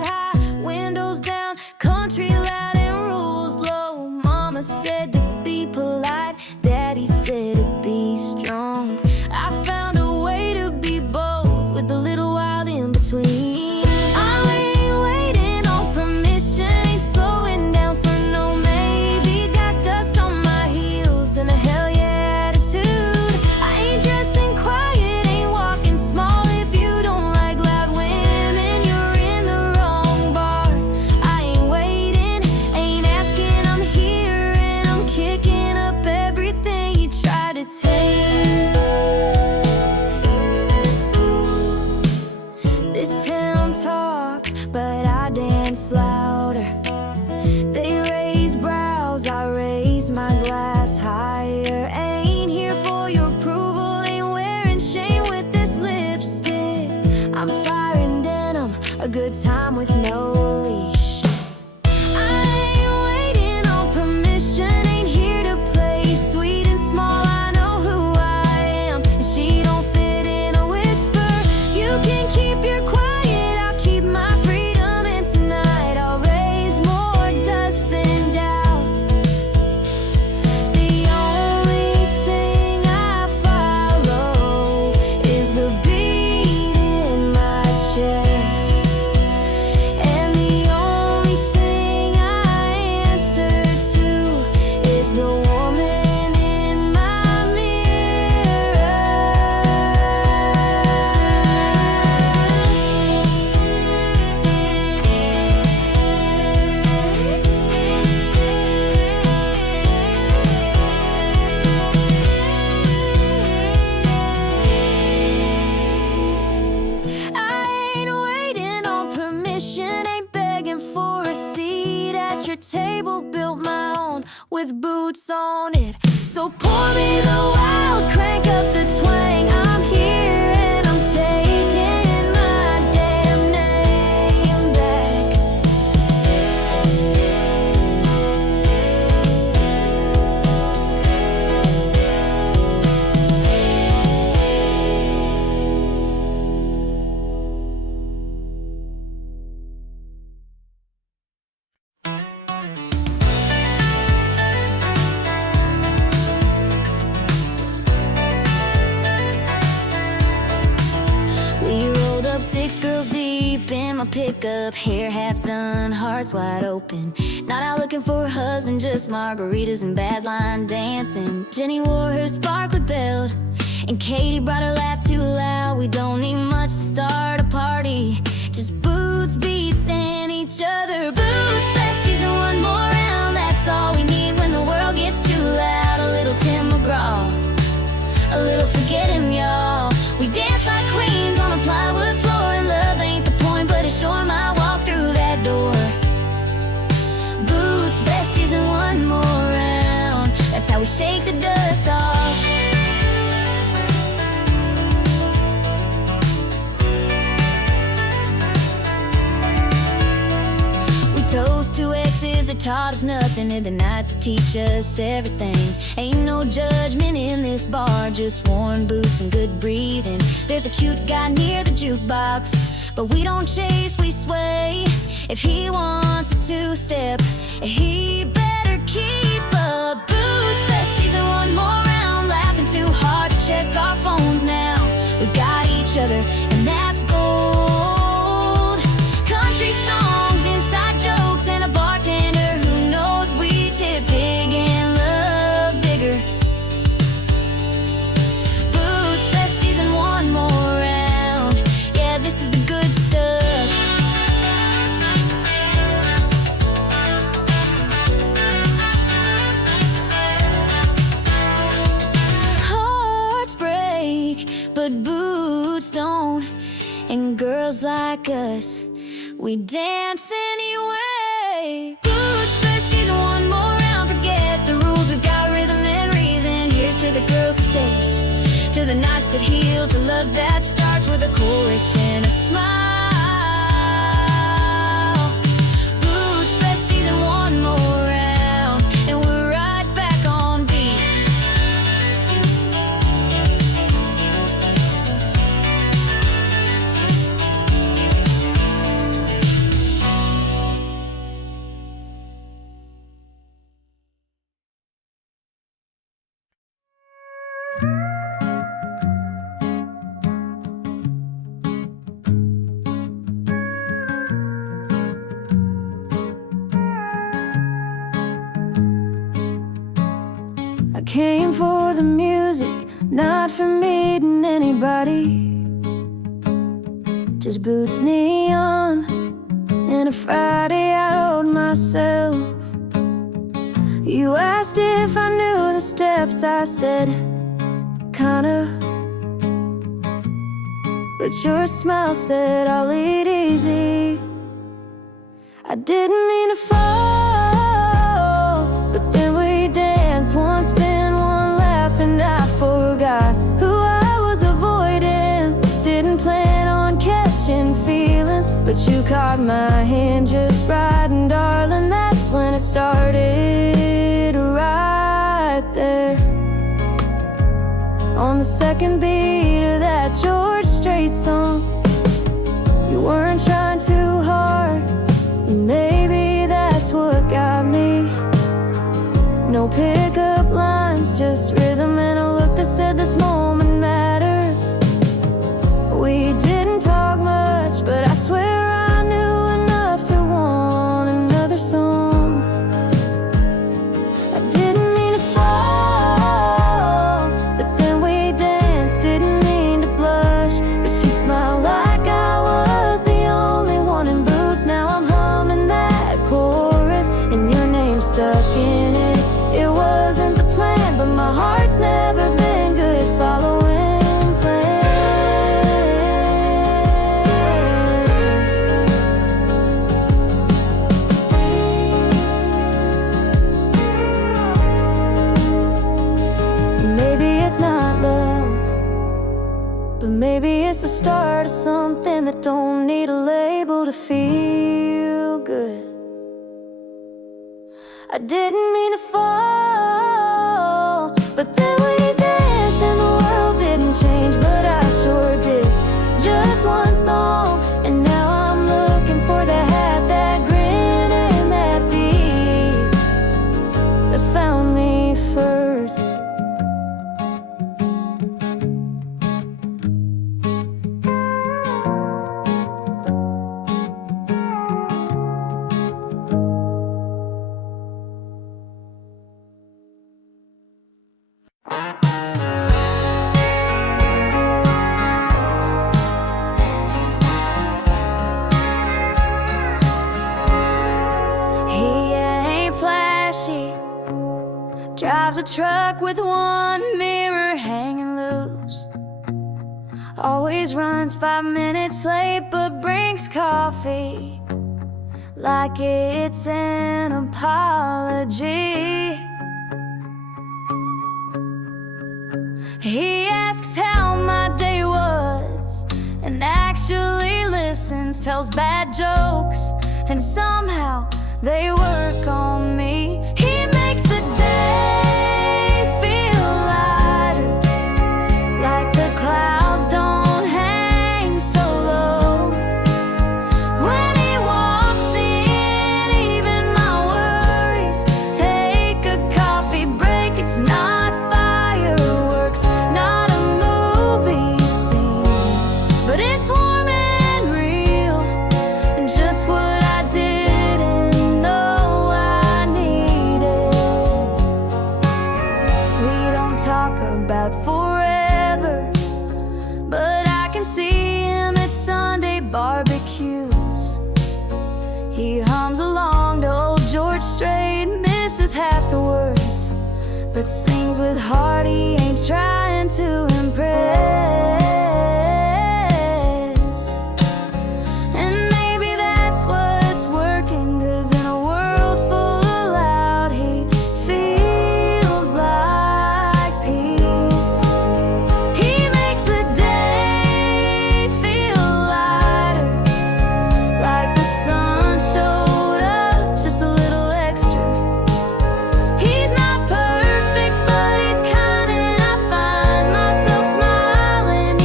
ride high, windows down, country loud and rules low. Mama said to be polite, Daddy said to be strong. I found a way to be both, with a little wild in between. I ain't waiting on permission, ain't slowing down for no maybe. Got dust on my heels and a hell yeah attitude. I ain't dressing quiet, ain't walking small. If you don't like loud women, you're in the wrong bar. I ain't waiting, ain't asking, I'm here and I'm kicking up everything you try to take. This town talks, but I dance louder. They raise brows, I raise my glass higher. Ain't here for your approval, ain't wearing shame with this lipstick. I'm firing denim, a good time with no leash. I ain't waiting on permission, ain't here to play sweet and small. I know who I am, and she don't fit in a whisper. You can keep your quiet, I'll keep my freedom, and tonight I'll raise more dust than doubt. The only thing I follow is the beat in my chest, and the only thing I answer to is the woman in my mirror. I ain't waiting on permission, ain't begging for a seat at your table. Built my own with boots on it. So pour me the wild, crank up the twang. I'm here and I'm taking my damn name back. We rolled up 6 girls deep in my pickup, hair half done, hearts wide open. Not out looking for a husband, just margaritas and bad line dancing. Jenny wore her sparklet belt, and Katie brought her laugh too loud. We don't need much to start a party, just boots, beats, and each other. Boots, besties, and one more round. That's all we need when the world gets too loud. A little Tim McGraw, a little forget him, y'all. We dance like queens on a plywood floor, and love ain't the point, but it sure might walk through that door. Boots, besties, and one more round. That's how we shake the dust off. We toast to exes that taught us nothing, and the nights that teach us everything. Ain't no judgment in this bar, just worn boots and good breathing. There's a cute guy near the jukebox, but we don't chase, we sway. If he wants a two-step, he better keep up. Boots, besties, and one more round. Laughing too hard to check our phones now. We've got each other, and that's gold. Country songs, inside jokes, and a bartender who knows we tip big and love bigger. Boots, besties, and one more round. Yeah, this is the good stuff. Hearts break, but boots don't. And girls like us, we dance anyway. Boots, besties, and one more round. Forget the rules, we've got rhythm and reason. Here's to the girls who stay, to the nights that heal, to love that starts with a chorus and a smile. Boots, besties, and one more round, and we're right back on beat. came for the music, not for meeting anybody. Just boots, neon, and a Friday I owed myself. You asked if I knew the steps, I said, kinda. But your smile said, I'll lead easy. I didn't mean to fall, but then we danced, one spin, one laugh, and I forgot who I was avoiding. Didn't plan on catching feelings, but you caught my hand just right, and darling, that's when it started, right there. On the second beat of that George Strait song, you weren't trying too hard, and maybe that's what got me. No pickup lines, just rhythm and a look that said this moment matters. We didn't talk much, but I swear I knew enough to want another song. I didn't mean to fall, but then we danced, didn't mean to blush, but she smiled like I was the only one in boots. Now I'm humming that chorus, and your name stuck in it. It wasn't the plan, but my heart's never been good at following plans. Maybe it's not love, but maybe it's the start of something that don't need a label to feel good. I didn't mean to fall, but then we danced and the world didn't change, but I sure did. Just one song, and now I'm looking for the hat, that grin, and that beat that found me first. He ain't flashy, drives a truck with one mirror hanging loose. Always runs 5 minutes late, but brings coffee like it's an apology. He asks how my day was, and actually listens, tells bad jokes, and somehow they work on me. He makes the day feel lighter, like the clouds don't hang so low. When he walks in, even my worries take a coffee break. It's not fireworks, not a movie scene, but it's warm and real, and just what I didn't know I needed. We don't talk about forever, but I can see him at Sunday barbecues. He hums along to old George Strait, misses half the words, but sings with heart. He ain't trying to impress, and maybe that's what's working, 'cause in a world full of loud, he feels like peace. He makes the day feel lighter, like the sun showed up just a little extra. He's not perfect, but he's kind, and I find myself smiling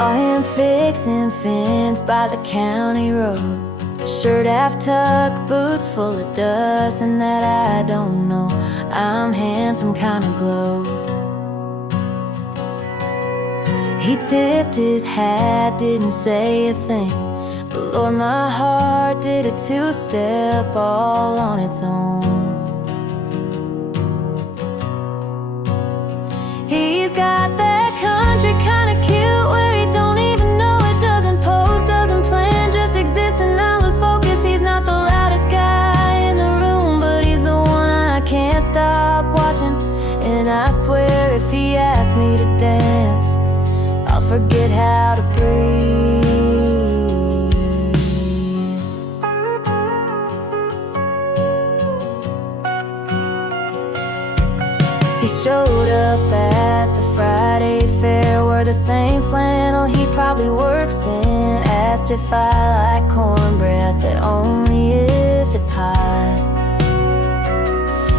Saw him fixing fence by the county road. Shirt half tucked, boots full of dust, and that I don't know, I'm handsome kinda glow. He tipped his hat, didn't say a thing, but Lord, my heart did a two-step all on its own. He's got that country kinda cute where he don't even know it, doesn't pose, doesn't plan, just exists and I lose focus. He's not the loudest guy in the room, but he's the one I can't stop watching. And I swear if he asked me to dance, I'll forget how to breathe. He showed up at the Friday fair, wore the same flannel he probably works in. Asked if I like cornbread, I said only if it's hot.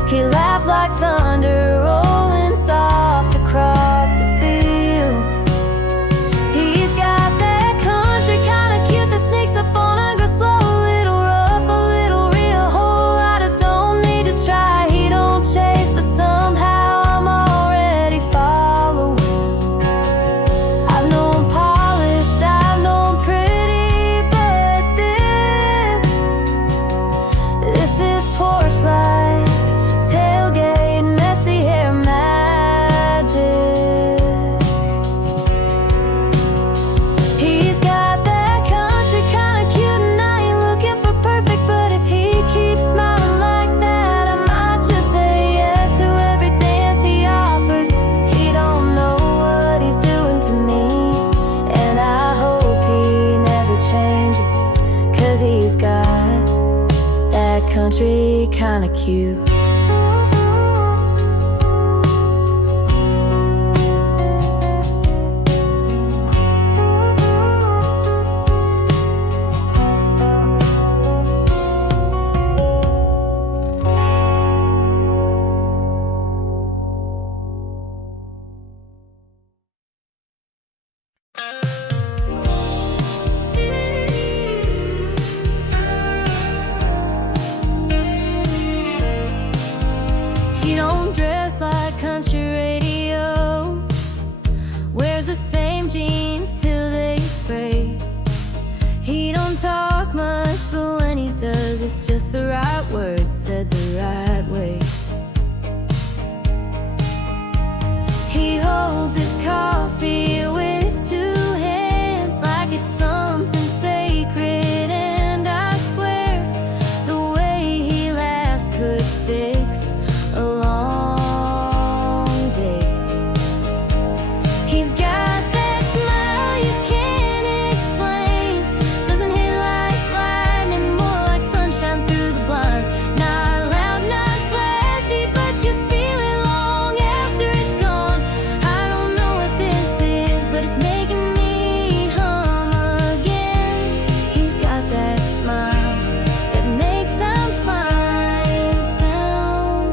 He laughed like thunder rolling soft across the field. He's got that country kinda cute that sneaks up on a girl slow, a little rough, a little real, whole lot of don't need to try. He don't chase, but somehow I'm already following. I've known polished, I've known pretty, but this is porch life, tailgate, messy hair magic. He's got that country kinda cute, and I ain't looking for perfect, but if he keeps smiling like that, I might just say yes to every dance he offers. He don't know what he's doing to me, and I hope he never changes, 'cause he's got that country kinda cute. He don't dress like country radio, wears the same jeans till they fray. He don't talk much, but when he does, it's just the right words said the right way. He holds his coffee with two hands like it's something sacred, and I swear the way he laughs could fix a long day. He's got that smile you can't explain, doesn't hit like lightning, more like sunshine through the blinds. Not loud, not flashy, but you feel it long after it's gone. I don't know what this is, but it's making me hum again. He's got that smile that makes I'm fine sound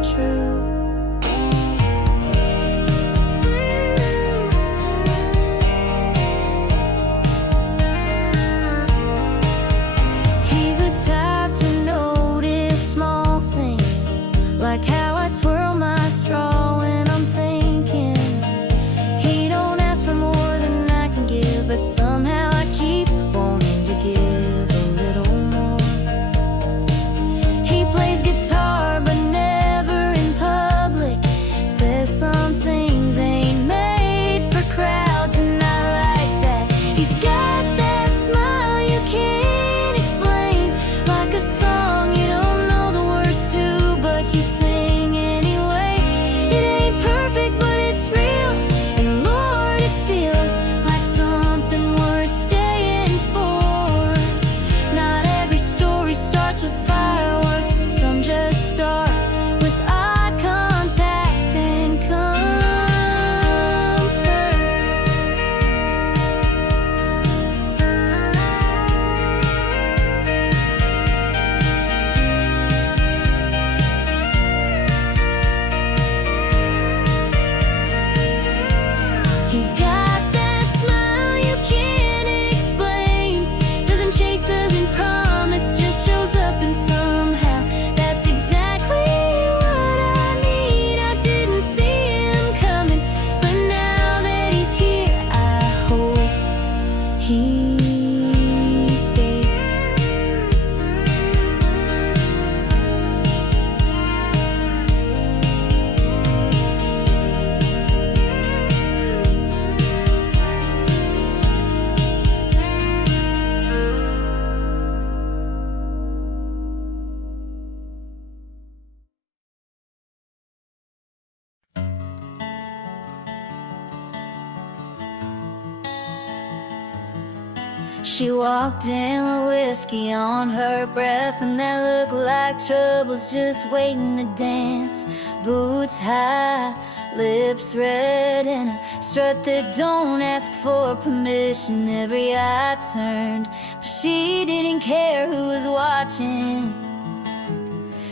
She walked in with whiskey on her breath, and that looked like trouble's just waiting to dance. Boots high, lips red, and a strut that don't ask for permission. Every eye turned, but she didn't care who was watching.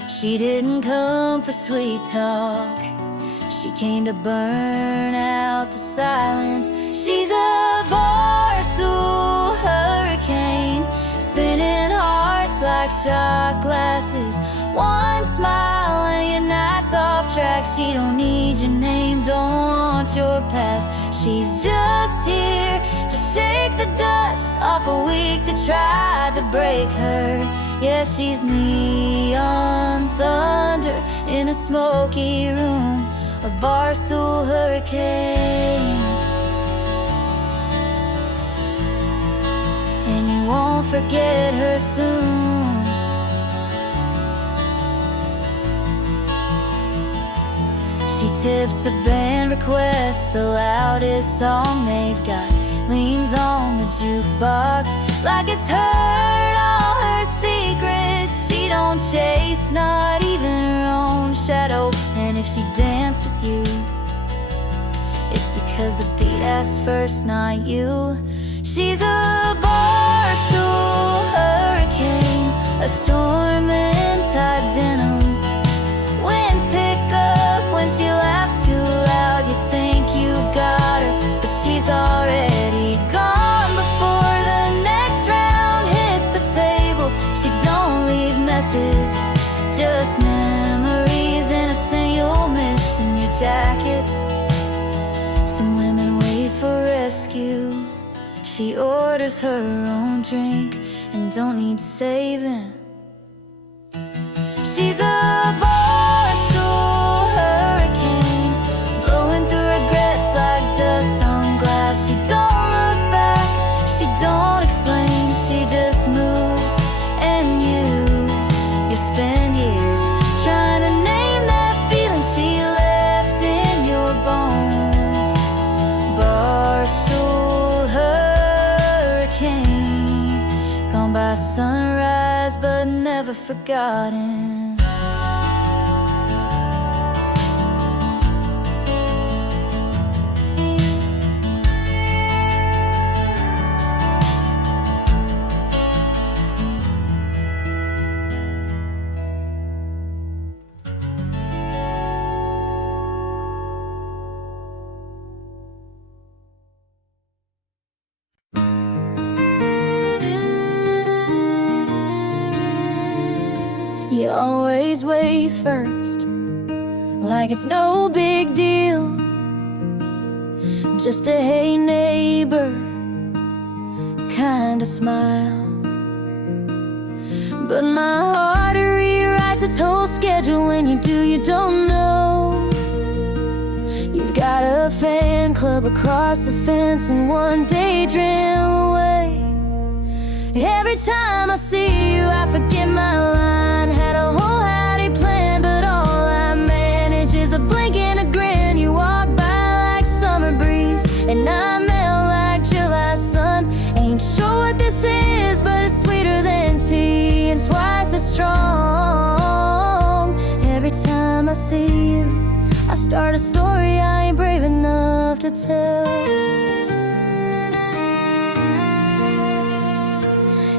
She didn't come for sweet talk, she came to burn out the silence. She's a barstool hurricane, spinning hearts like shot glasses. One smile and your night's off track. She don't need your name, don't want your past. She's just here to shake the dust off a week that tried to break her. Yeah, she's neon thunder in a smoky room, a barstool hurricane. And you won't forget her soon. She tips the band, requests the loudest song they've got, leans on the jukebox like it's heard all her secrets. She don't chase, not even her own shadow. And if she danced with you, it's because the beat asked first, not you. She's a barstool hurricane, a storm in tight denim. Winds pick up when she laughs too loud. You think you've got her, but she's already gone before the next round hits the table. She don't leave messes, just memories innocent you'll miss in your jacket. Some women wait for rescue. She orders her own drink and don't need saving. She's a barstool hurricane, blowing through regrets like dust on glass. She don't look back, she don't explain, she just moves. And you spend years trying to name that feeling she left in your bones. Barstool hurricane, gone by sunrise but never forgotten. You always wait first, like it's no big deal, just a hey neighbor kind of smile. But my heart rewrites its whole schedule when you do, you don't know. You've got a fan club across the fence and one daydream away. Every time I see you, I forget my line. Had a whole howdy plan, but all I manage is a blink and a grin. You walk by like summer breeze, and I melt like July sun. Ain't sure what this is, but it's sweeter than tea and twice as strong. Every time I see you, I start a story I ain't brave enough to tell.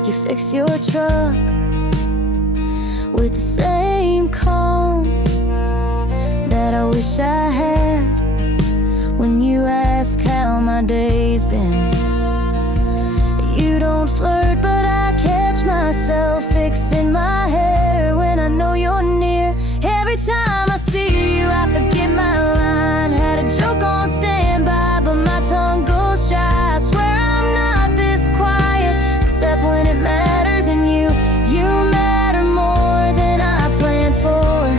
You fix your truck with the same calm that I wish I had when you ask how my day's been. You don't flirt, but I catch myself fixing my hair when I know you're near. Every time I see you, I forget my line. Had a joke on standby, but my tongue goes shy. I swear I'm not this quiet, except when it matters, and you matter more than I planned for.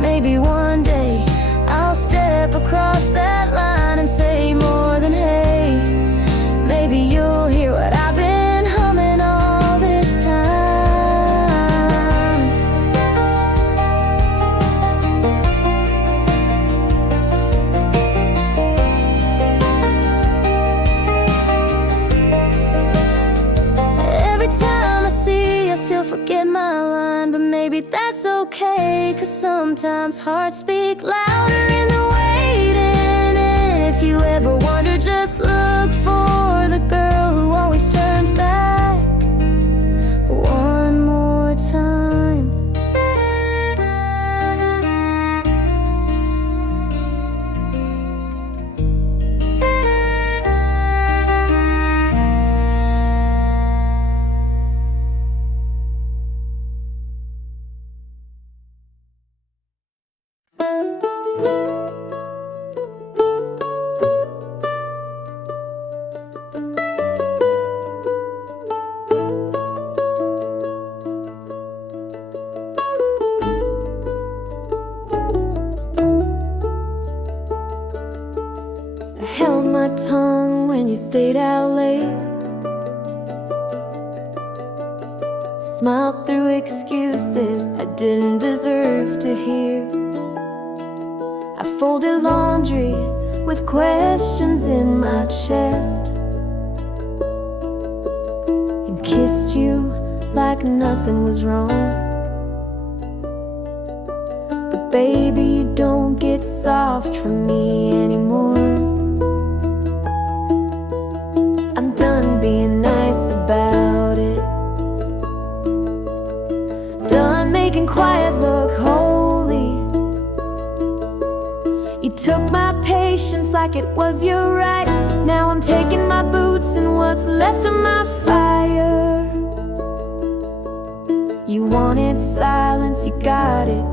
Maybe one day I'll step across that line and say more than hey. Maybe you'll hear what I've been humming all this time. Sometimes hearts speak louder in the waiting. And if you ever wonder, just look for the girl who always turns back one more time. I held my tongue when you stayed out late, smiled through excuses I didn't deserve to hear. I folded laundry with questions in my chest and kissed you like nothing was wrong. But baby, you don't get soft from me anymore. I'm done being nice about it, done making quiet look holy. You took my patience like it was your right. Now I'm taking my boots and what's left of my fire. You wanted silence, you got it,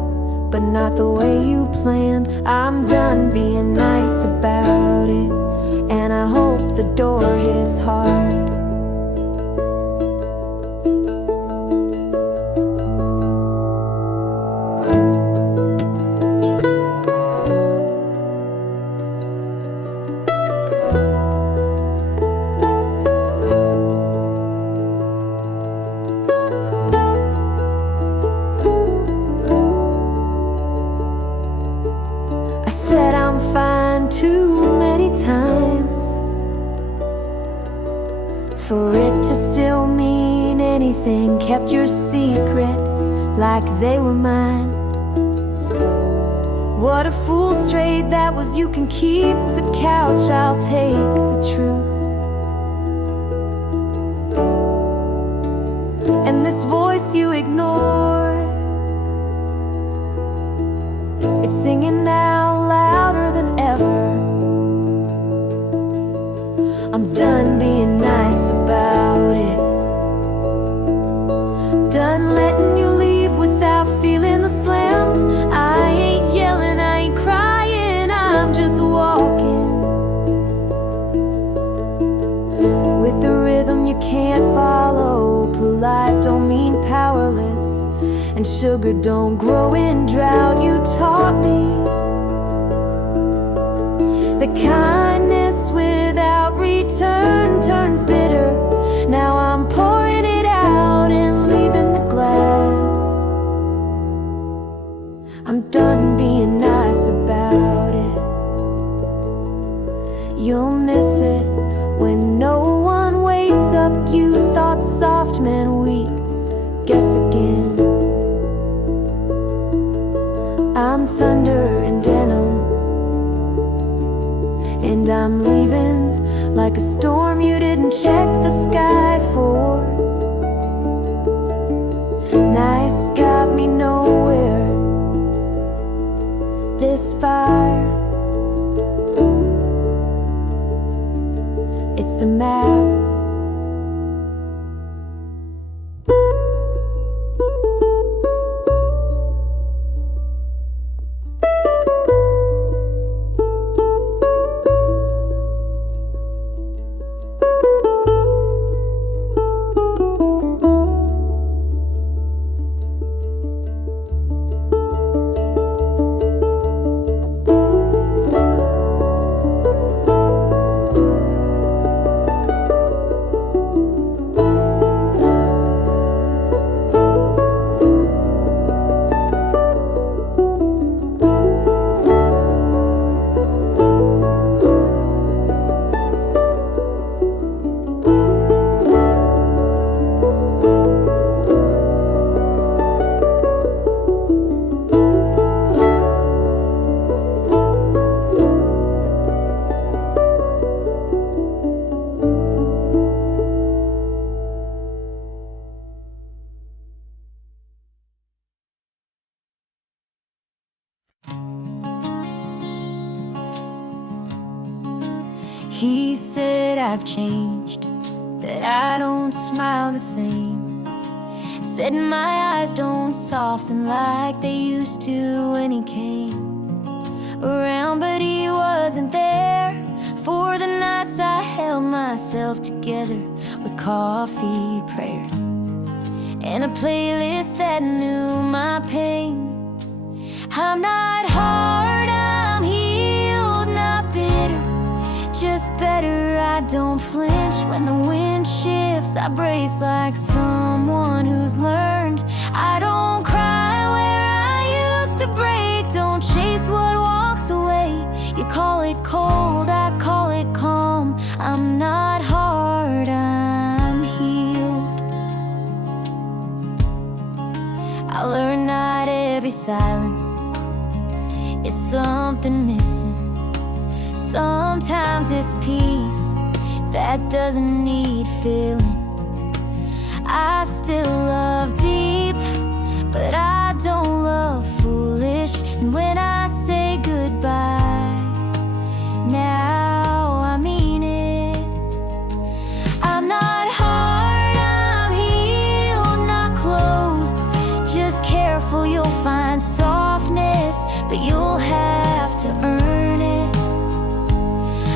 but not the way you planned. I'm done being nice about it, and I hope the door hits hard. I said I'm fine too many times for it to still mean anything. Kept your secrets like they were mine. What a fool's trade that was. You can keep the couch, I'll take the truth. And this voice you ignore, it's singing now louder than ever. I'm done being nice about it, done letting you leave without feeling the slam. I ain't yelling, I ain't crying, I'm just walking with the rhythm you can't follow. Polite don't mean powerless, and sugar don't grow in drought. You taught me the kindness without return turns bitter. Now I'm pouring it out and leaving the glass. I'm done being nice about it. You'll miss it when no one waits up. You thought soft meant weak, guess again. I'm thunder and denim, and I'm leaving like a storm you didn't check the sky for. Nice got me nowhere. This fire, it's the map. He said I've changed, that I don't smile the same. Said my eyes don't soften like they used to when he came around, but he wasn't there for the nights I held myself together with coffee, prayer, and a playlist that knew my pain. I'm not hard, I'm healed, not bitter, just better. I don't flinch when the wind shifts. I brace like someone who's learned. I don't cry where I used to break. Don't chase what walks away. You call it cold, I call it calm. I'm not hard, I'm healed. I learned not every silence is something missing. Sometimes it's peace that doesn't need filling. I still love deep, but I don't love foolish. And when I say goodbye, now I mean it. I'm not hard, I'm healed, not closed, just careful. You'll find softness, but you'll have to earn it.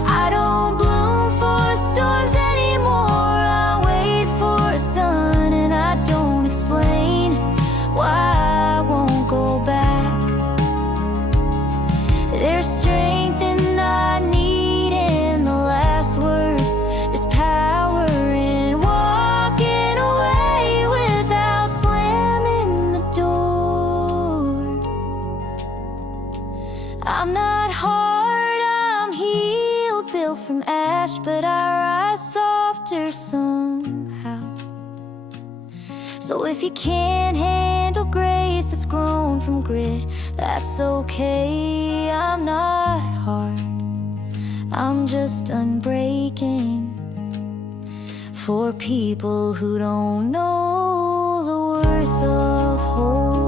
I don't bloom for storms anymore. I wait for sun, and I don't explain why I won't go back. There's strength in not needing the last word. There's power in walking away without slamming the door. I'm not hard, I'm healed, built from ash, but I rise softer somehow. So if you can't handle grace that's grown from grit, that's okay. I'm not hard, I'm just unbreaking for people who don't know the worth of whole.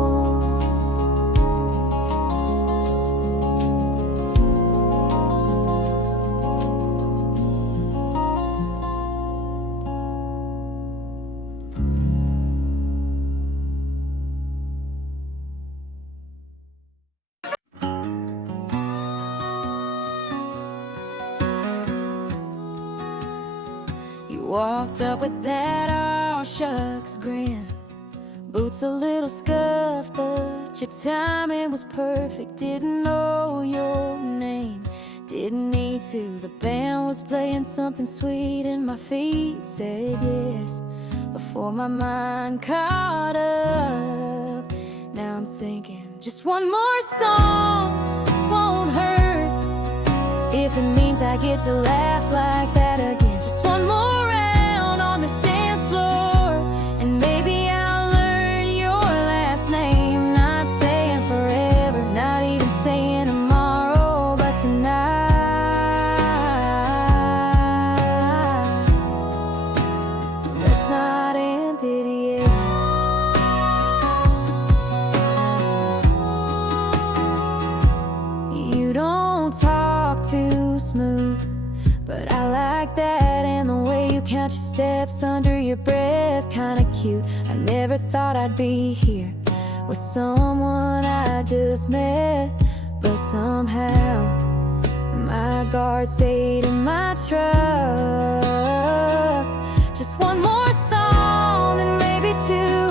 Walked up with that "aw shucks" grin, boots a little scuffed, but your timing was perfect. Didn't know your name, didn't need to. The band was playing something sweet and my feet said yes before my mind caught up. Now I'm thinking just one more song won't hurt if it means I get to laugh like that again. Just one more on this dance floor, and maybe I'll learn your last name. Not saying forever, not even saying tomorrow, but tonight. Let's not end it yet. You don't talk too smooth, but I like that, and the way you count your steps under your breath, kinda cute. I never thought I'd be here with someone I just met, but somehow my guard stayed in my truck. Just one more song, and maybe two,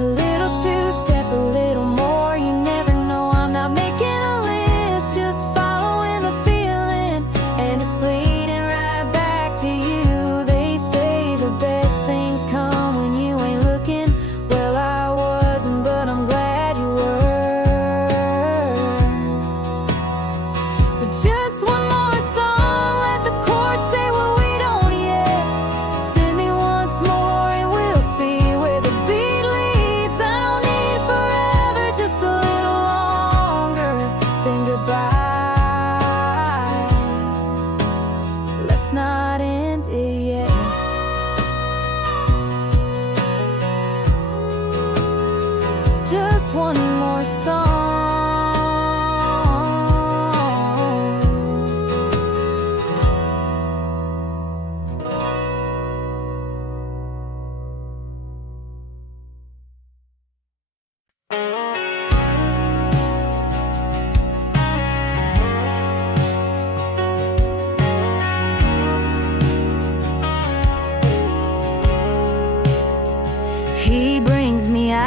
a little two-step, a little more. You never know, I'm not making a list, just following the feeling, and it's leading right back to you. They say the best things come when you ain't looking. Well, I wasn't, but I'm glad you were. So just one more song, let the chords say what we don't yet.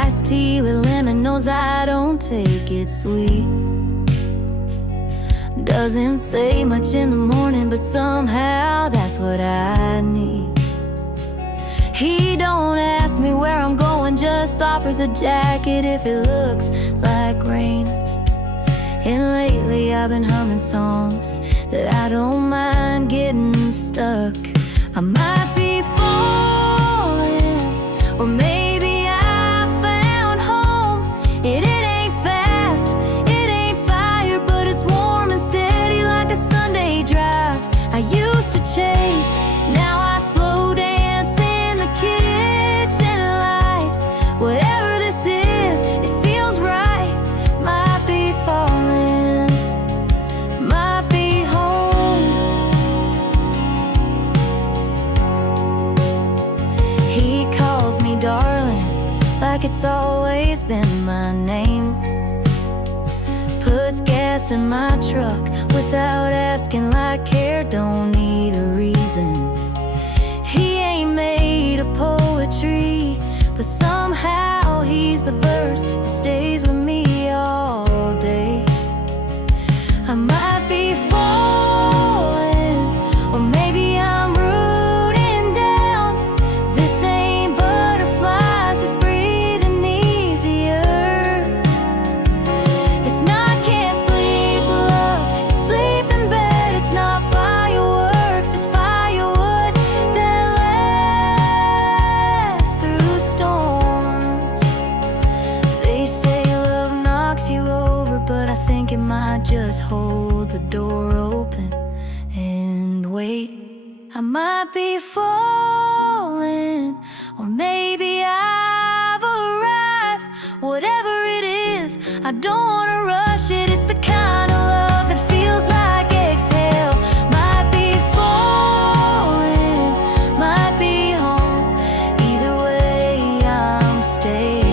iced tea with lemon knows I don't take it sweet. Doesn't say much in the morning, but somehow that's what I need. He don't ask me where I'm going, just offers a jacket if it looks like rain. And lately I've been humming songs that I don't mind getting stuck. I might be falling, or maybe I found home. It ain't fast, it ain't fire, but it's warm and steady like a Sunday drive I used to chase. Now I slow dance in the kitchen light. Whatever this is, it feels right. Might be falling, might be home. He calls me darling, like it's always been my name. Puts gas in my truck without asking, like care don't need a reason. He ain't made of poetry, but somehow he's the verse that stays with me all day. I might be falling, or maybe I'm rooting down. This ain't butterflies, it's breathing easier. It's not can't sleep, love, it's sleep in bed. It's not fireworks, it's firewood that lasts through storms. They say love knocks you over, but I think it might just hold the door open and wait. I might be falling, or maybe I've arrived. Whatever it is, I don't wanna rush it. It's the kind of love that feels like exhale. Might be falling, might be home. Either way, I'm staying.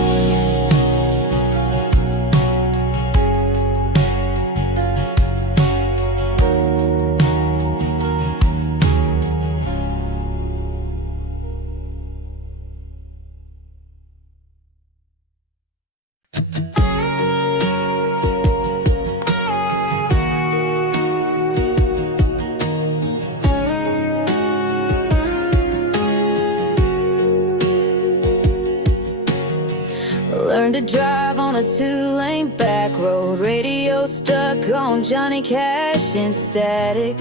Learned to drive on a two-lane back road, radio stuck on Johnny Cash and static.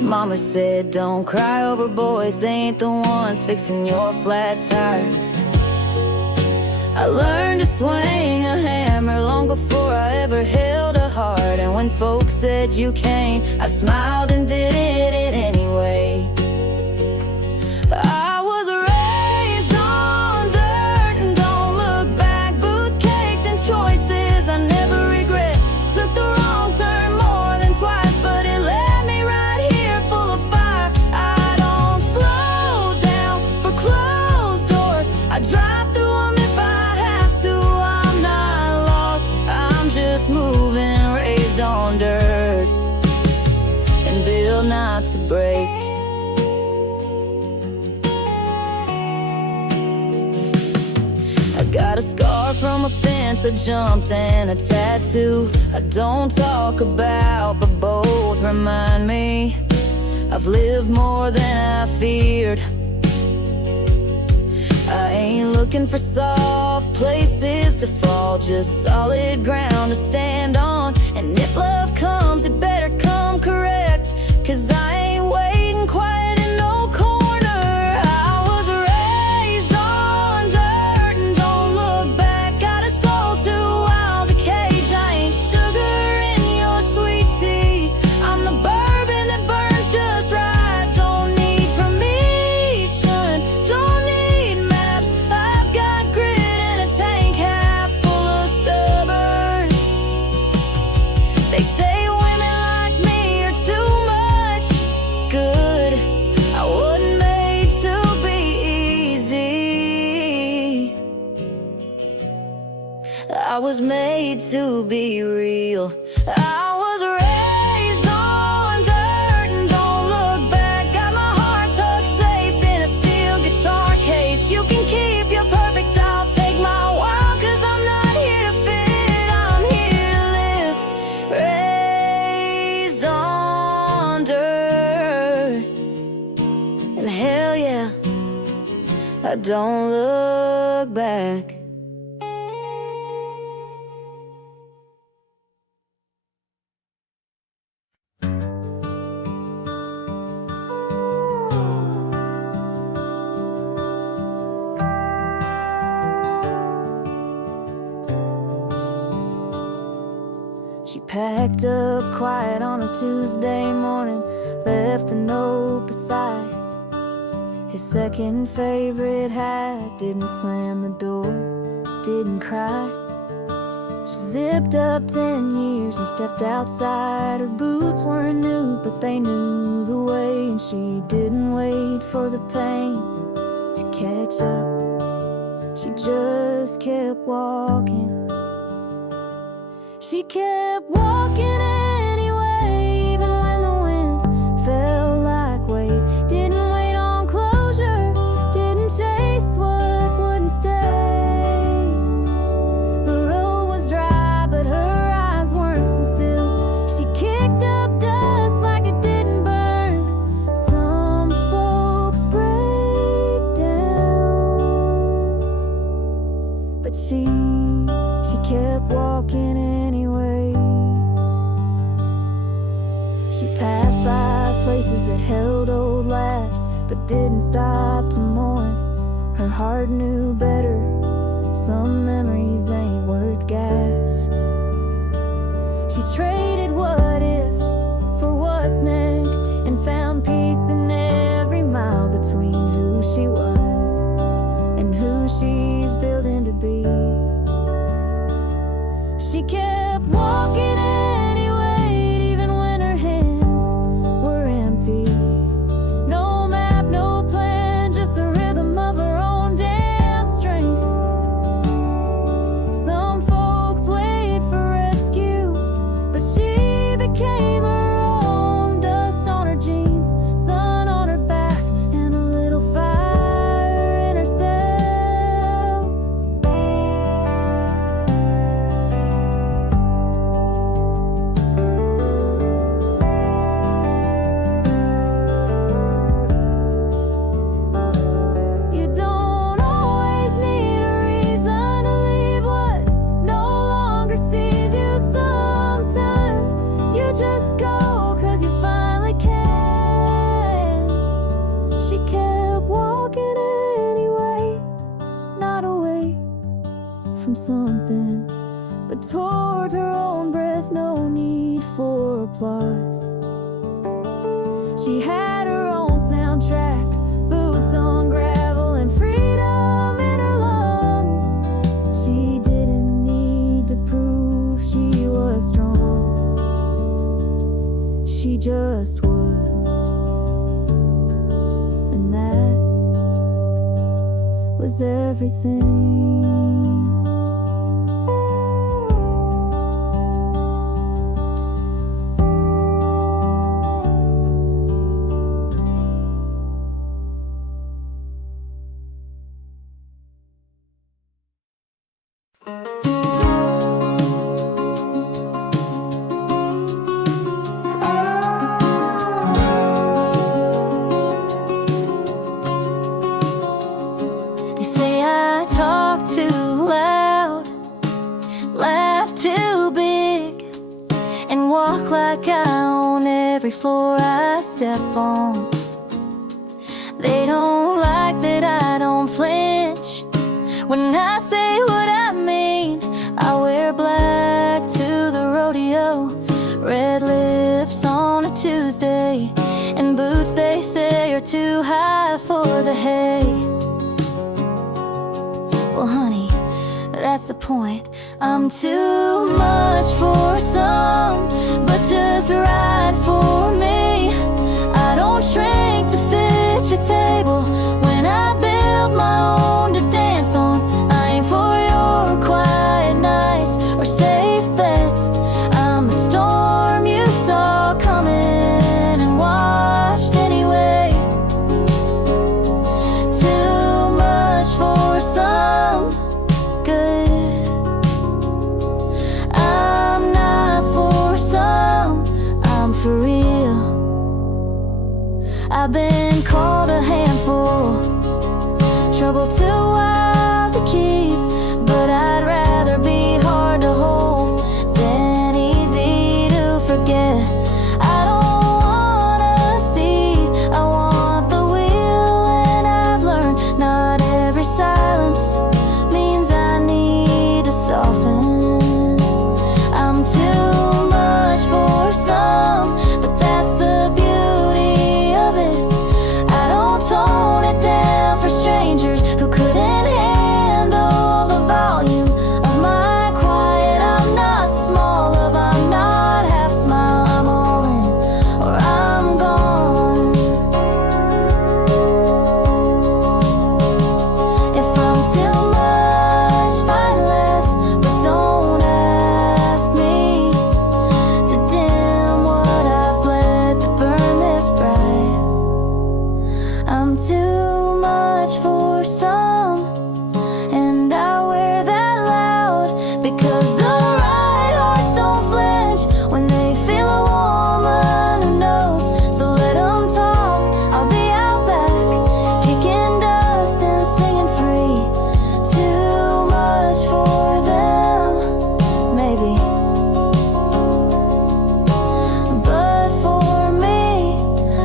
Mama said don't cry over boys, they ain't the ones fixing your flat tire. I learned to swing a hammer long before I ever held a heart. And when folks said you can't, I smiled and did it anyway. I was raised on dirt and don't look back. Boots caked in choices I never regret. Took the wrong turn more than twice, but it led me right here full of fire. I don't slow down for closed doors. I drive through them if I have to. I'm not lost, I'm just moving, raised on dirt and built not to break. Got a scar from a fence I jumped and a tattoo I don't talk about, but both remind me I've lived more than I feared. I ain't looking for soft places to fall, just solid ground to stand on. And if love comes, it better come correct, 'cause I ain't waiting quiet in no corner. I was raised on dirt and don't look back. Got a soul too wild to cage. I ain't sugar in your sweet tea. I'm the bourbon that burns just right. Don't need permission, don't need maps. I've got grit and a tank half full of stubborn. They say women like me are too much good. I wasn't made to be easy. I was made to be real. I was raised on dirt and don't look back. Got my heart tucked safe in a steel guitar case. You can keep your perfect, I'll take my wild don't look back. She packed up quiet on a Tuesday morning, left a note beside his second favorite hat. Didn't slam the door, didn't cry, just zipped up 10 years and stepped outside. Her boots weren't new, but they knew the way, and she didn't wait for the pain to catch up. She just kept walking. She kept walking anyway, even when the wind felt like weight. Didn't wait on closure, didn't chase what wouldn't stay. The road was dry, but her eyes weren't still. She kicked up dust like it didn't burn. Some folks break down, but she kept walking anyway. She passed by places that held old laughs, but didn't stop to mourn. Her heart knew better, some memories ain't worth gas. She traded what if for what's next, and found peace in every mile between who she was and who she's building to be. She kept walking anyway, even when her hands were empty. No map, no plan, just the rhythm of her own damn strength. Some folks wait for rescue, but she became her own. Dust on her jeans, sun on her back, and a little fire in her step. She kept walking anyway, not away from something, but towards her own breath. No need for applause. She had her own soundtrack, boots on gravel and freedom in her lungs. She didn't need to prove she was strong, she just was. Was everything. Say I talk too loud, laugh too big, and walk like I own every floor I step on. They don't like that I don't flinch when I say what I mean. I wear black to the rodeo, red lips on a Tuesday, and boots they say are too high for the hay. Well, honey, that's the point. I'm too much for some, but just right for me. I don't shrink to fit your table when I build my own to dance on. I ain't for your quiet nights or safe bets. I'm the storm you saw coming and watched anyway. Too much for some good, I'm not for some. trouble too wild to keep. But I'd rather be hard to hold than easy to forget. I don't want a seat, I want the wheel. And I've learned not every silence means I need to soften. I'm too much for some, but that's the beauty of it. I don't tone it down for strangers who couldn't handle the volume of my quiet. I'm not small love, I'm not half smile. I'm all in or I'm gone. If I'm too much, find less, but don't ask me to dim what I've bled to burn this bright. I'm too much for some, and I wear that loud because the right hearts don't flinch when they feel a woman who knows. So let them talk, I'll be out back, kicking dust and singing free. Too much for them, maybe, but for me,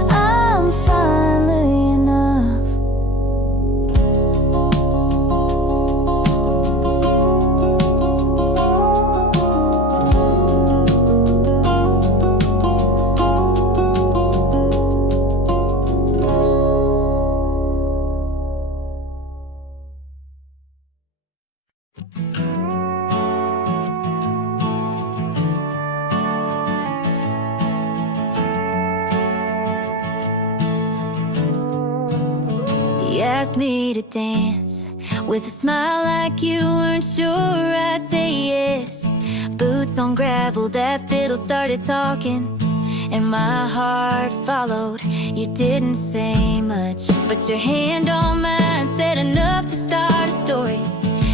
I'm finally enough. You asked me to dance with a smile like you weren't sure I'd say yes. Boots on gravel, that fiddle started talking, and my heart followed. You didn't say much, but your hand on mine said enough to start a story.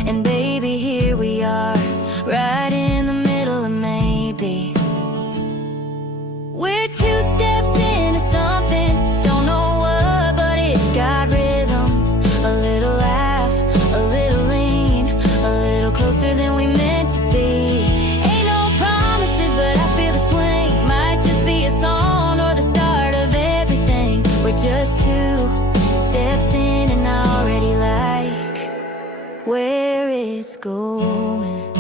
And baby, here we are, right in the middle of maybe. We're 2 steps into something, don't know what, but it's got rhythm. A little laugh, a little lean, a little closer than we meant to be. Ain't no promises, but I feel the swing. Might just be a song or the start of everything. We're just 2 steps in, and I already like where it's going.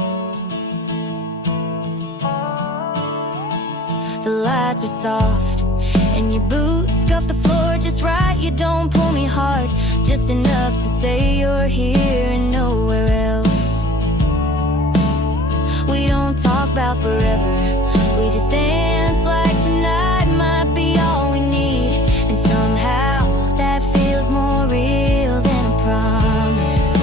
The lights are soft, and your boots scuff the floor just right. You don't pull me hard, just enough to say you're here and nowhere else. We don't talk about forever, we just dance like tonight might be all we need. And somehow that feels more real than a promise.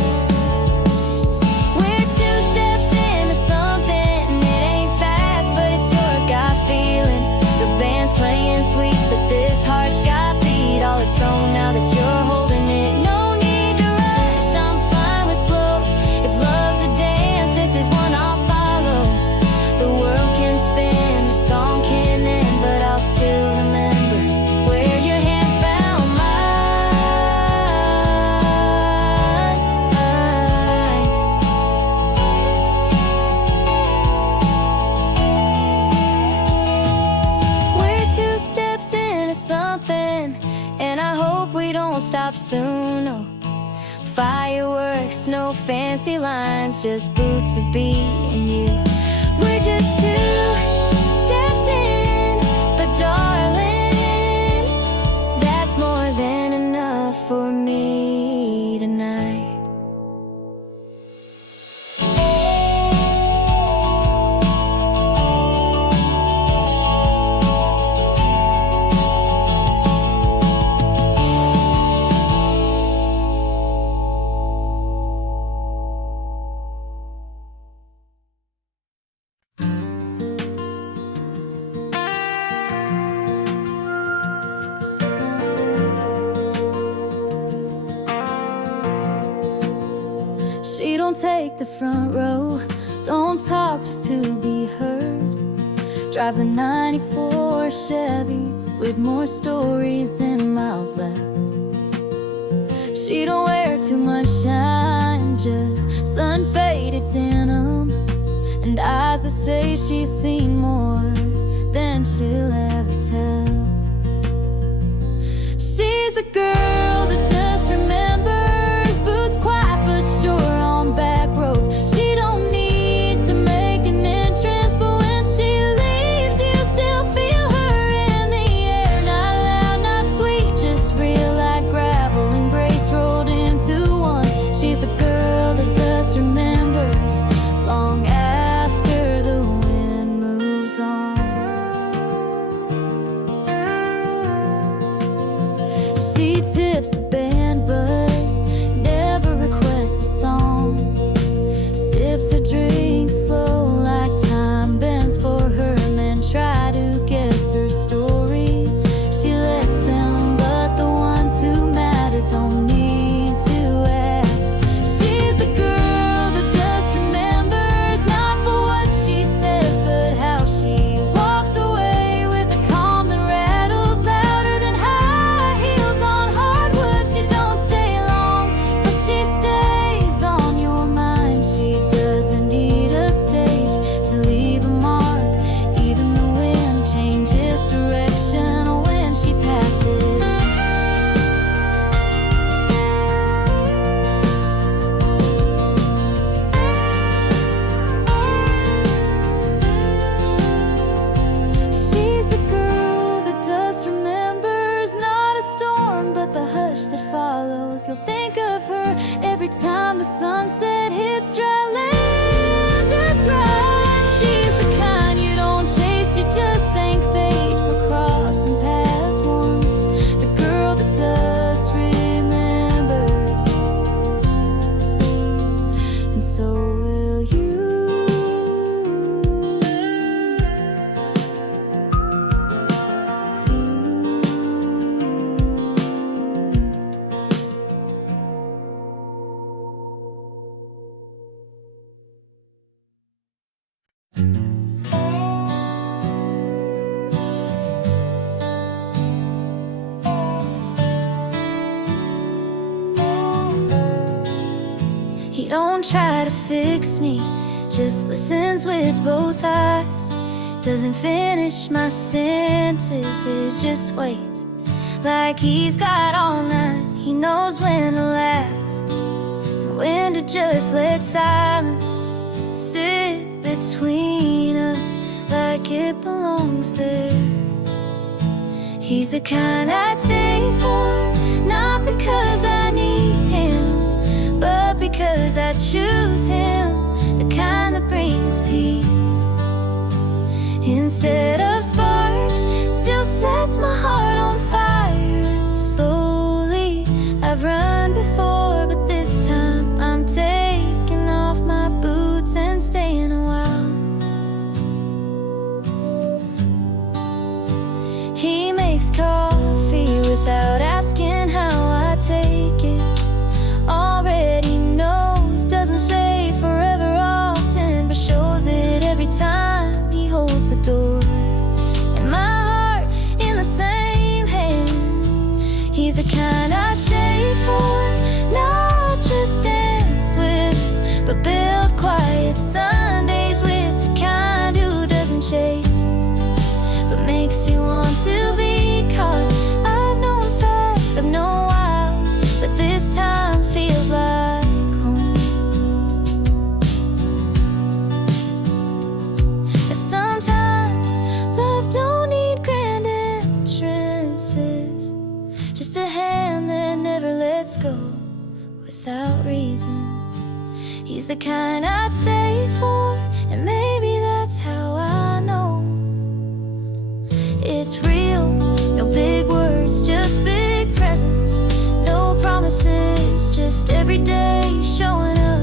We're 2 steps into something, it ain't fast, but it's sure got feeling. The band's playing sweet, but this heart's got beat all its own now that you're holding it. No need to rush, I'm fine with slow. If love's a dance, this is one I'll follow. The world can spin, the song can end, but I'll still remember where your hand found mine. We're 2 steps into something, and I hope we don't stop soon. No fireworks, no fancy lines, just boots, a beat, and you. We're just 2 steps in, but darling, that's more than enough for me tonight. She don't take the front row, don't talk just to be heard. Drives a 94 Chevy with more stories than miles left. She don't wear too much shine, just sun-faded denim and eyes that say she's seen more than she'll ever tell. She's the girl that just remembers, boots quiet but sure on back roads. She don't need to make an entrance, but when she leaves you still feel her in the air. Not loud, not sweet, just real like gravel and grace rolled into one. She's the girl that just remembers long after the wind moves on. She tips the band but never requests a song. Sips her drink slow like time bends for her. Men try to guess her story. She lets them, but the ones who matter don't need to ask. She's the girl that just remembers, not for what she says, but how she walks away with a calm that rattles louder than high heels on hardwood. She don't stay long, but she stays on your mind. She doesn't need a stage to leave a mark. Even the wind changes direction when she passes. She's the girl that just remembers, not a storm but the hush that follows. You'll think of her every time the sunset hits dry land just right. She's the kind you don't chase, you just thank fate for crossing paths once. The girl that just remembers, and so will you. He don't try to fix me, just listens with both eyes. Doesn't finish my sentences, just waits like he's got all night. He knows when to laugh and when to just let silence sit between us like it belongs there. He's the kind I'd stay for, not because I need him, but because I choose him. The kind that brings peace instead of sparks, still sets my heart on fire. Slowly, I've run before, but this time I'm taking off my boots and staying a while. He makes coffee without asking how I take it. Already knows, doesn't say forever often, but shows it every time he holds the door. And my heart in the same hand. He's the kind I'd stay for, not just dance with, but build quiet Sundays with. The kind who doesn't chase, but makes you want to be caught. I've known fast, I've known wild, but this time feels like home. And sometimes love don't need grand entrances, just a hand that never lets go without reason. He's the kind I'd stay for, and maybe that's how I know it's real. No big words, just big presents. No promises, just every day showing up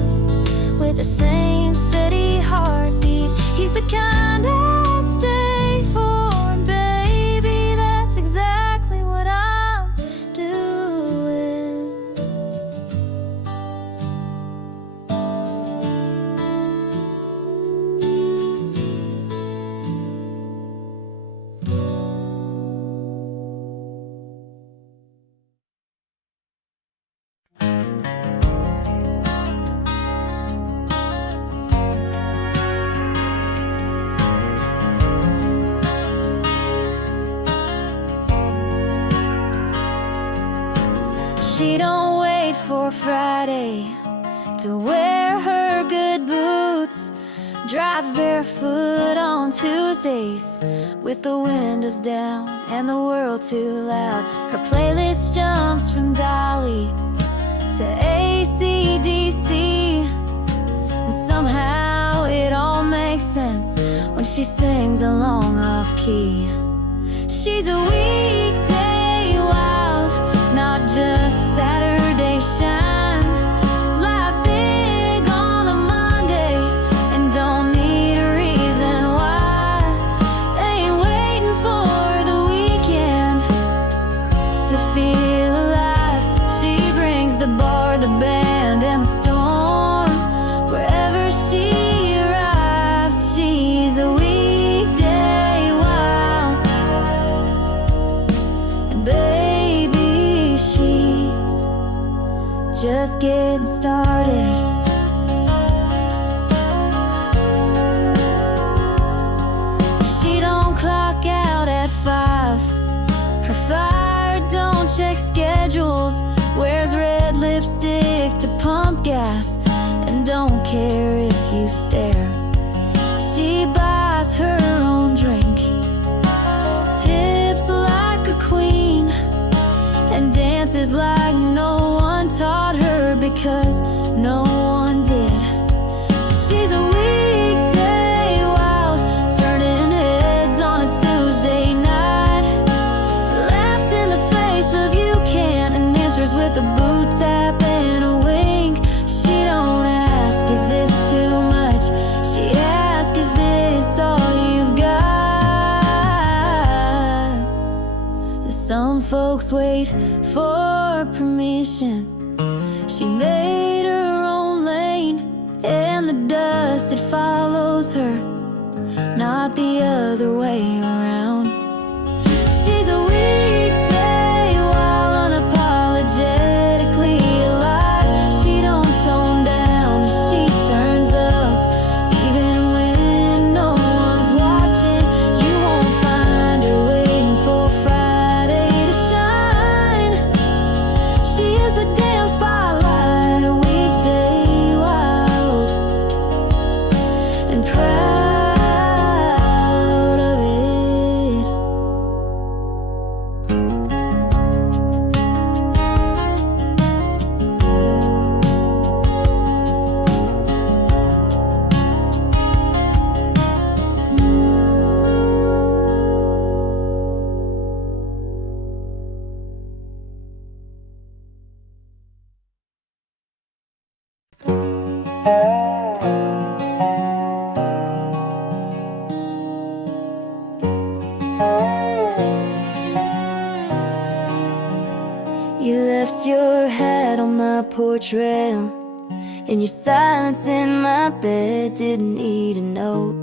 with the same steady heartbeat. He's the kind I'd stay for, and baby, that's exactly what I'm doing. She don't wait for Friday to wear her good boots. Drives barefoot on Tuesdays with the windows down and the world too loud. Her playlist jumps from Dolly to AC/DC, and somehow it all makes sense when she sings along off key. She's a weekday wild, not just Saturday shine. Life's big on a Monday and don't need a reason why. Ain't waiting for the weekend to feel alive. She brings the bar, the band, and the storm wherever she arrives. She's a weekday wild, and baby, she's just getting started. She don't clock out at 5. Her fire don't check schedules. Wears red lipstick to pump gas and don't care if you stare. She buys her own drink, tips like a queen, and dances like no one taught her because no one did. She's a weekday wild, turning heads on a Tuesday night. Laughs in the face of you can't and answers with a boot tap and a wink. She don't ask, is this too much? She asks, is this all you've got? Some folks wait for permission. She made her own lane, and the dust, it follows her, not the other way around. She's a weekday wild, unapologetically alive. She don't tone down, she turns up, even when no one's watching. You won't find her waiting for Friday to shine. She is the damn spotlight, a weekday wild, and proud of it. You left your hat on my porch rail, and your silence in my bed didn't need a note.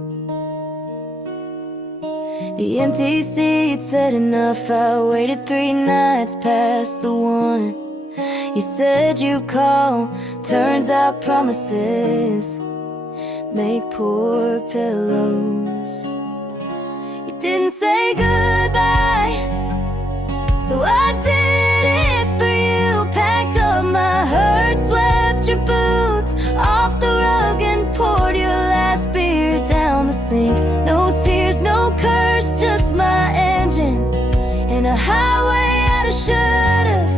The empty seat said enough. I waited 3 nights past the one. You said you'd call, turns out promises make poor pillows. You didn't say goodbye, so I did it for you. Packed up my hurt, swept your boots off the rug, and poured your last beer down the sink. No tears, no curse, just my engine in a highway I should've.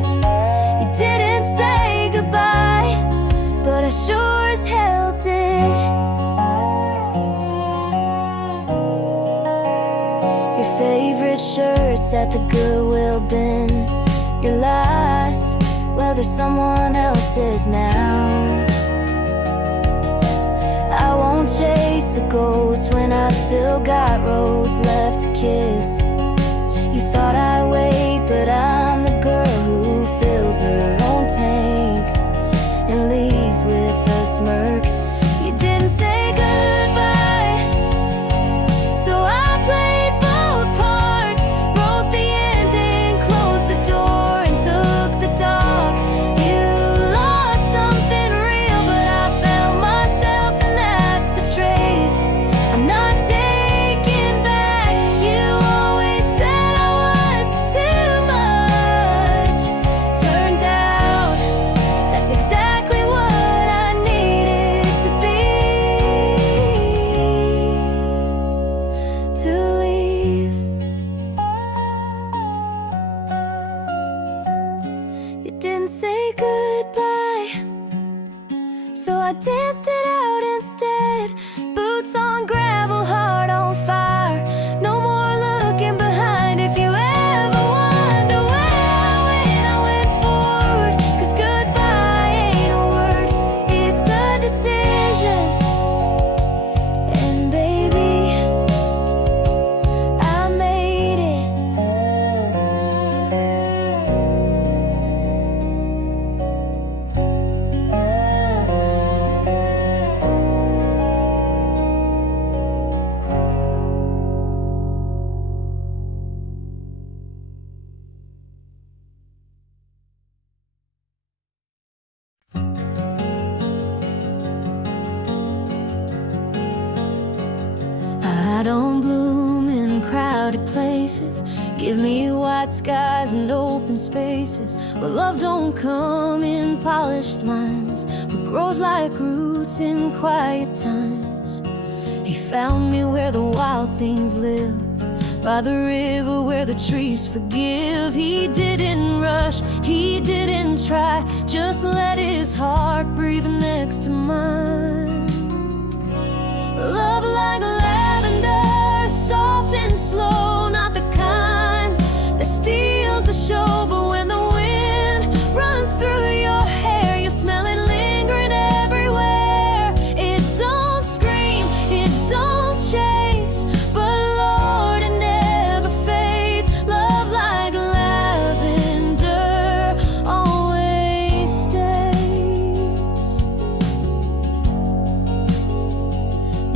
You didn't say goodbye, but I sure as hell did. Your favorite shirts at the Goodwill bin, your lies, well, there's someone else's now. I won't chase a ghost when I've still got roads left to kiss. You thought I'd wait, but I'm the girl who fills her own tank and leaves with a smirk. You didn't say goodbye, so I played both parts. Wrote the ending, closed the door, and took the dog. You lost something real, but I found myself, and that's the trade. I'm not taking back. You always said I was too much. Turns out places. Give me white skies and open spaces, where love don't come in polished lines, but grows like roots in quiet times. He found me where the wild things live, by the river where the trees forgive. He didn't rush, he didn't try, just let his heart breathe next to mine. Love like lavender, soft and slow, not the kind that steals the show. But when the wind runs through your hair, you smell it lingering everywhere. It don't scream, it don't chase, but Lord, it never fades. Love like lavender always stays.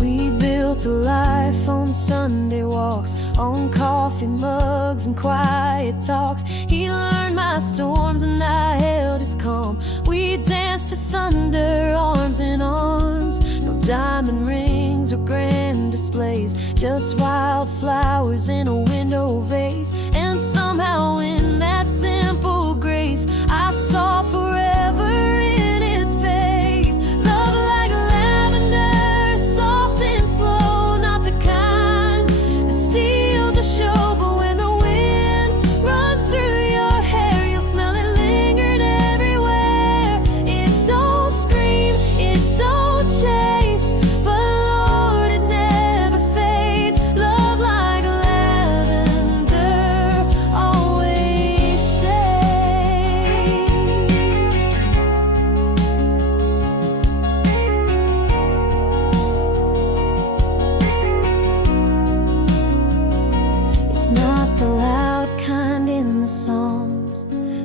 We built a life on Sunday walks, on coffee mugs and quiet talks. He learned my storms and I held his calm. We danced to thunder, arms in arms. No diamond rings or grand displays, just wildflowers in a window vase. And somehow in that simple grace, I saw forever in his face. Love like lavender, soft and slow, not the kind that steals the show. But when the wind runs through your hair, you'll smell it lingering everywhere. It don't scream, it don't chase, but Lord, it never fades. Love like lavender always stays. It's not the loud kind in the songs,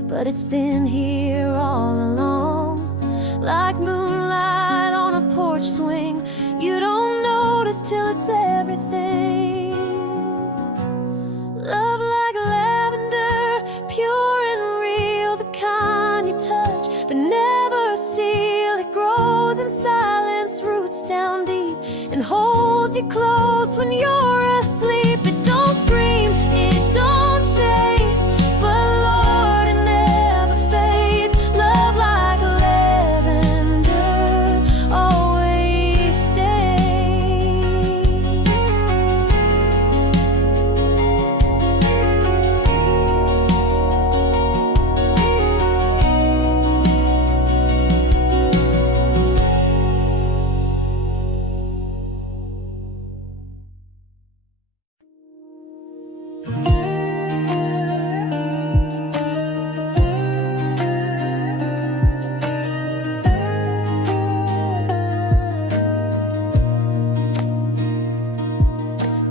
but it's been here all along. Like moonlight on a porch swing, you don't notice till it's everything. Love like lavender, pure and real, the kind you touch but never steal. It grows in silence, roots down deep, and holds you close when you're asleep. It don't scream, it don't chase, but Lord, it never fades. Love like lavender always stays.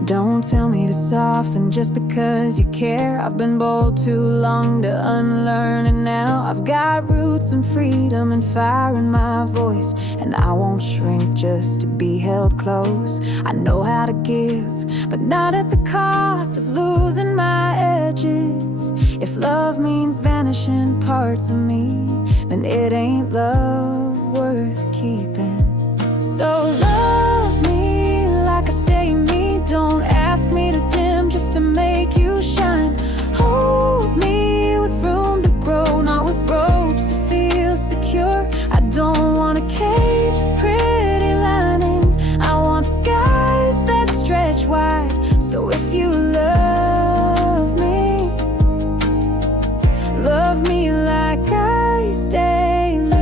Don't tell me to soften just because you care. I've been bold too long to unlearn, and now I've got roots and freedom and fire in my voice, and I won't shrink just to be held close. I know how to give, but not at the cost of losing my edges. If love means vanishing parts of me, then it ain't love worth keeping. So love me like I stay me. Don't ask me to dim just to make you shine. Hold me with room to grow, not with ropes to feel secure. I don't want a cage with pretty lining, I want skies that stretch wide. So if you love me like I stay me.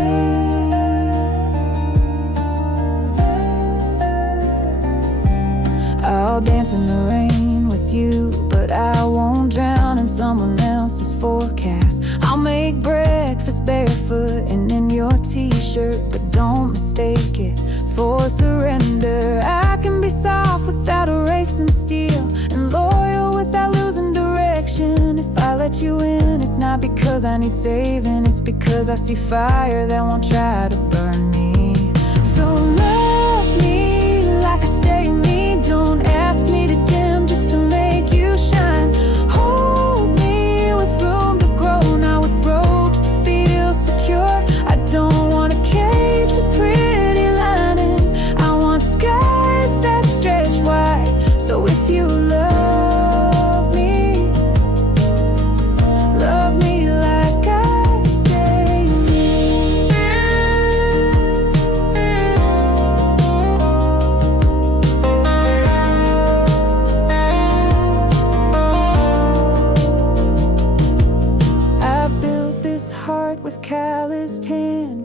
I'll dance in the rain with you, but I won't drown in someone else's forecast. I'll make breakfast barefoot and in your t-shirt, but don't mistake it for surrender. I can be soft without erasing steel, and loyal without losing direction. If I let you in, it's not because I need saving, it's because I see fire that won't try to burn me. So love me like I stay me. Don't ask me to dim just to make you shine. Hold me with room to grow, not with ropes to feel secure. I don't want a cage with pretty lining, I want skies that stretch wide. So if you love me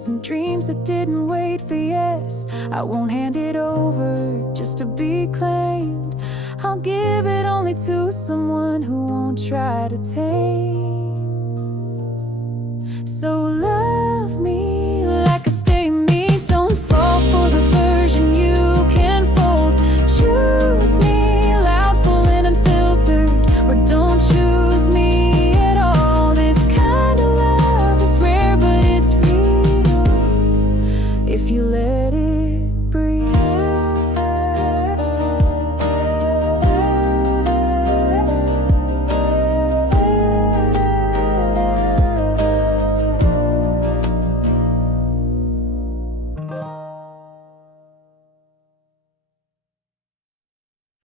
and some dreams that didn't wait for yes. I won't hand it over just to be claimed. I'll give it only to someone who won't try to take